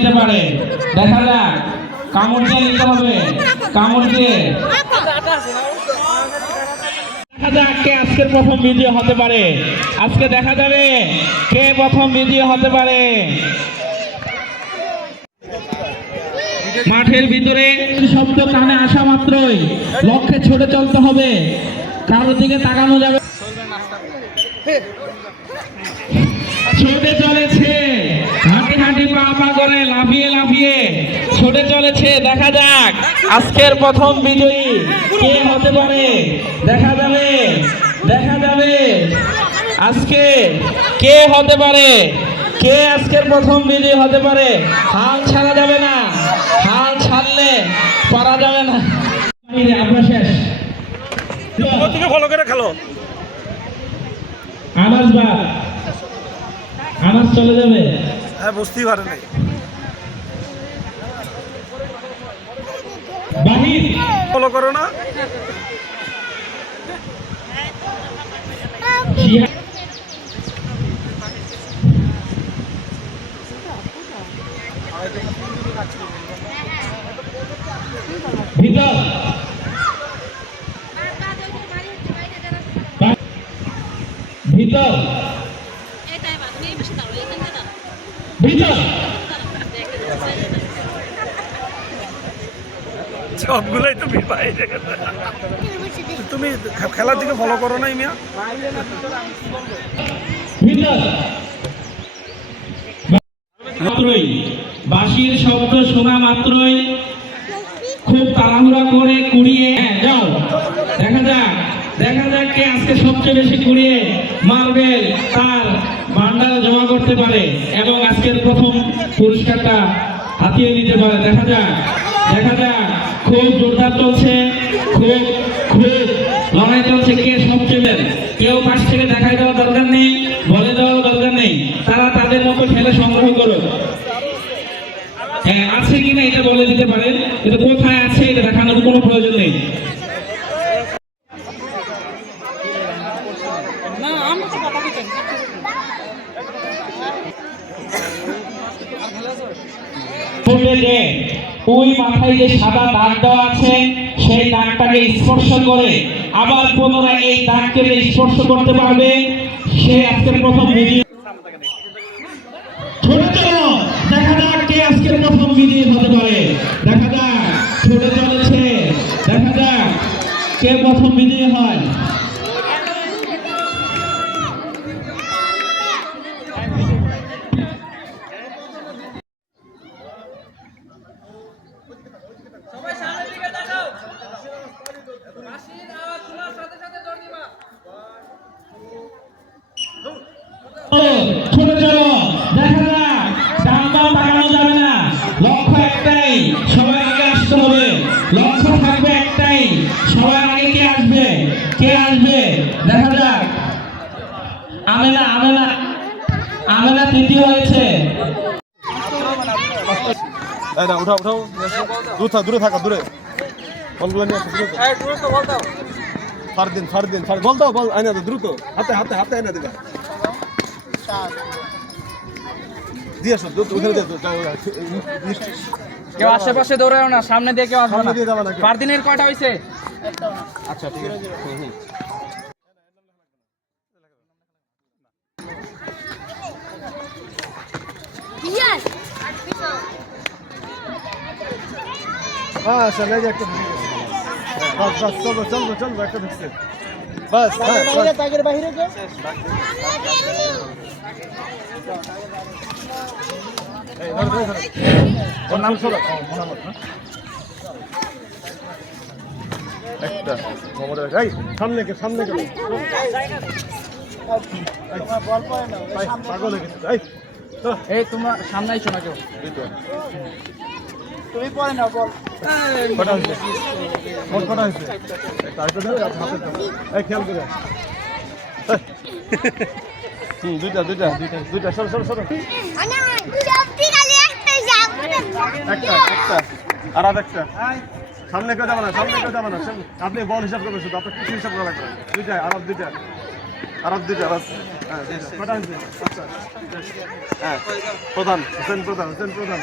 নিতে পারে। দেখা যাক। কামড় দিয়ে নিতে হবে। কামড় দিয়ে মাঠের ভিতরে শব্দ কানে আসা মাত্রই। লক্ষ্যে ছুটে চলতে হবে। কারোর দিকে তাকানো যাবে ছুটে চলেছে। করে লাফিয়ে লাফিয়ে। ছুটে চলেছে দেখা যাক। আজকের প্রথম বিজয়ী কে হতে পারে? দেখা যাবে দেখা যাবে। আজকে কে হতে পারে? কে আজকের প্রথম বিজয়ী হতে পারে? হাল ছাড়া যাবে না। হাল ছাড়লে পারা যাবে না। আমরা শেষ। থেকে ফলো করে খেলো। আনাজ বা আনাজ চলে যাবে। হ্যাঁ বুঝতেই পারে নাই। ফলো করো না। ভিতর ভিতর। সবগুলোই তুমি বাইরে তুমি খেলার দিকে ফলো করো না মিয়া? মাত্রই বাঁশির শব্দ শোনা মাত্রই। খুব তাড়াহুড়া করে কুড়িয়ে হ্যাঁ, যাও। দেখা যাক। দেখা যাক কে আজকে সবচেয়ে বেশি কুড়িয়ে মার্বেল তার ভান্ডারে জমা করতে পারে। এবং আজকের প্রথম পুরস্কারটা হাতিয়ে নিতে পারে। দেখা যাক দেখা যাক। খুব জোরদার চলছে, খুব খুব লড়াই চলছে। কে সবচেয়ে? কেউ পাশ থেকে দেখাই দেওয়ার দরকার নেই, বলে দেওয়ার দরকার নেই। তারা তাদের মতো খেলে সংগ্রহ করুক। হ্যাঁ আছে কিনা এটা বলে দিতে পারেন। এটা কোথায় আছে এটা দেখানোর কোনো প্রয়োজন নেই। যে, ওই মাথায় যে সাদা দাগ দেওয়া আছে, সেই দাগটাকে স্পর্শ করে আবার পুনরায় এই দাগকে স্পর্শ করতে পারবে, সে আজকের প্রথম ভিডিও দেখা যাক কে আজকের প্রথম বিজয়ী হতে পারে। দেখা যাক, ছোট চলেছে। দেখা যাক কে প্রথম বিজয়ী হয়। ও, ছোট চলো দেখা যাক ডান বাম তাকানো যাবে না লক্ষ্য একটাই সবার আগে আসতে হবে লক্ষ্য থাকবে একটাই সবার আগে কে আসবে কে আসবে দেখা যাক আমেনা আমেনা আমেনা তৃতীয় হয়েছে উঠাও উঠাও। দূর দূরে থাকা দূরে। বলগুলো নিয়ে ছাড় দিন ছাড় দিন বল দাও বল আইনা দ্রুত। হাতে হাতে হাতে আইনা দিবা দিয়ে আসো ওখানে। কেউ আশেপাশে দৌড়াও না সামনে দিয়ে কেউ আসবে না। দিয়ে যাবা পার দিনের কয়টা হয়েছে আচ্ছা ঠিক আছে. হ্যাঁ একটা বাস বাস চলবো চলবো চলবো একটা ঢুকছে। বাস হ্যাঁ বাস। ওর নাম একটা। সামনে কে সামনে এই তোমরা সামনে আইছো খেয়াল করে। হুম দুইটা দুইটা দুইটা দুইটা সরো সরো সরো। কালি একটা একটা আর আর একটা সামনে কেউ যাবে না সামনে কেউ যাবে না। আপনি বল হিসাব করবেন শুধু আপনার কিছু হিসাব করা লাগবে। দুইটা আর দুইটা। আর দুইটা আর আর- হ্যাঁ হয়েছে আচ্ছা হ্যাঁ প্রধান হোসেন প্রধান হোসেন প্রধান।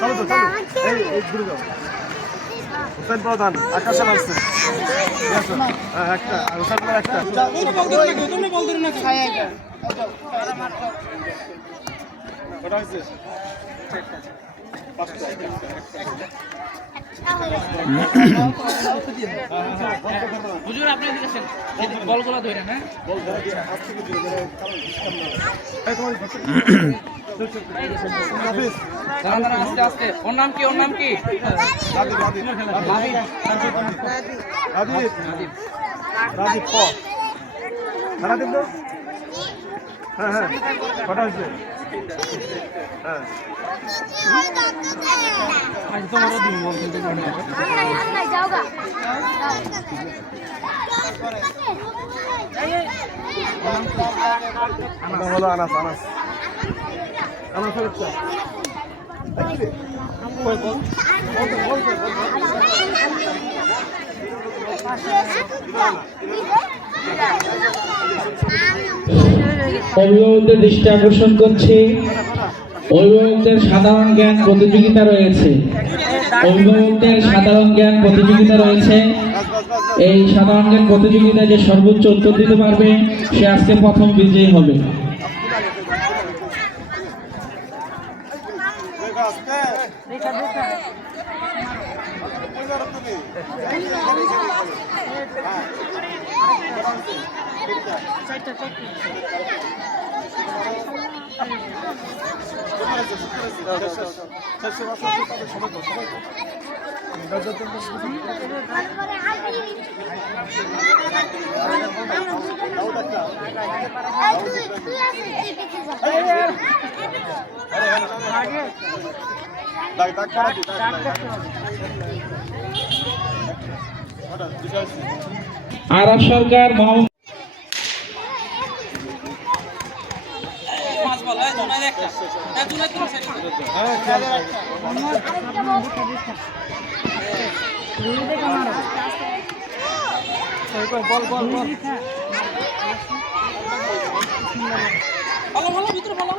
চলো তো চলো। এই এই ঘুরে যাও। হুসেন প্রধান আকাশে লাগছে আছে হ্যাঁ একটা হুসেন একটা। হুজুর আপনি। এদিকে বলগুলো ধরে না হয়। আস্তে আস্তে। ওর নাম কি ওর নাম কি? রাজীব, রাজীব, রাজীব, হ্যাঁ, তো? হ্যাঁ, হ্যাঁ, কটা হয়েছে? হ্যাঁ, আমরা যাও গা নাম হলো আনাস, আনাস। আনাস রে? বল, বল। বল বল তো, তো। অভিভাবকদের দৃষ্টি আকর্ষণ করছি অভিভাবকদের সাধারণ জ্ঞান প্রতিযোগিতা রয়েছে অভিভাবকদের সাধারণ জ্ঞান প্রতিযোগিতা রয়েছে। এই সাধারণ জ্ঞান প্রতিযোগিতায় যে সর্বোচ্চ উত্তর দিতে পারবে সে আজকে প্রথম বিজয়ী হবে দেখ, আস্তে। একটা। দাগ করা। আরব সরকার মোহাম্মদ পাঁচ বল এই জোনাই একটা এই জোনাই তোমার সাইড হ্যাঁ, খেয়াল রাখ। বল বল বল ভালো ভালো ভিতরে ভালো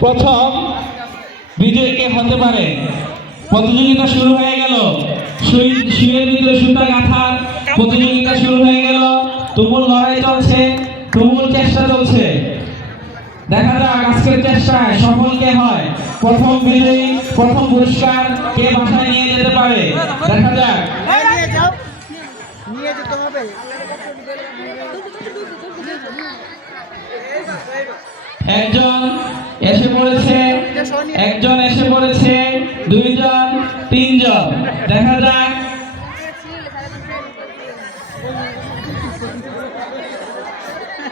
প্রথম বিজয়ী কে হতে পারে। প্রতিযোগিতা শুরু হয়ে গেল। সুইয়ের ভিতরে সুতা গাঁথার প্রতিযোগিতা শুরু হয়ে গেল। তুমুল লড়াই চলছে, তুমুল চেষ্টা চলছে। দেখা যাক আজকের চেষ্টায় সফল কে হয়। প্রথম বিজয়ী, প্রথম পুরস্কার কে বাসায় নিয়ে যেতে পারে? দেখা যাক। একজন এসে পড়েছে, একজন এসে পড়েছে, দুইজন, তিনজন। দেখা যাক সাদিজা ইসলাম দৌড় দিব ওই যে ওই জগর ওগরে ওই যে ওই জগর সাইডে থাকতে করা বাইরে যেতে দৌড় দিলে আমার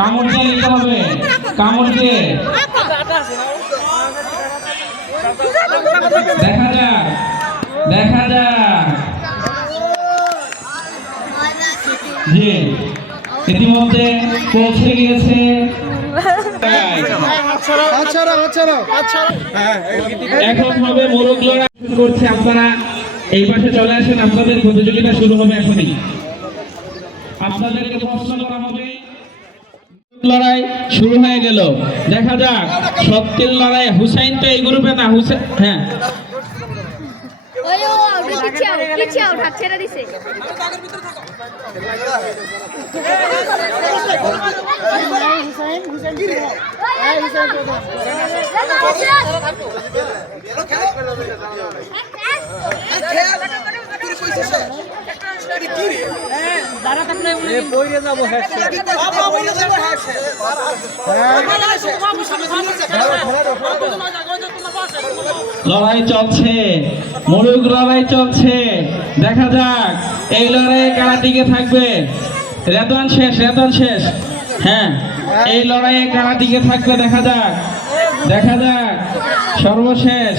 কামড় দিয়ে নিতে হবে। কামড় দিয়ে। দেখা যাক দেখা যাক। জি, ইতিমধ্যে পৌঁছে গিয়েছে। করছে, আপনারা চলে আসেন। আপনাদের প্রতিযোগিতা শুরু হবে এখনই। আপনাদেরকে প্রশ্ন করা হবে লড়াই শুরু হয়ে গেল দেখা যাক সত্যের লড়াই হুসাইন তো এই গ্রুপে না হুসেন হ্যাঁ ও লড়াই চলছে মুরুগ লড়াই চলছে। দেখা যাক এই লড়াইয়ে কারা টিকে থাকবে? রেতন শেষ রেতন শেষ। হ্যাঁ এই লড়াইয়ে কারা টিকে থাকবে দেখা যাক। দেখা যাক সর্বশেষ।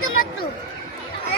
do Matu.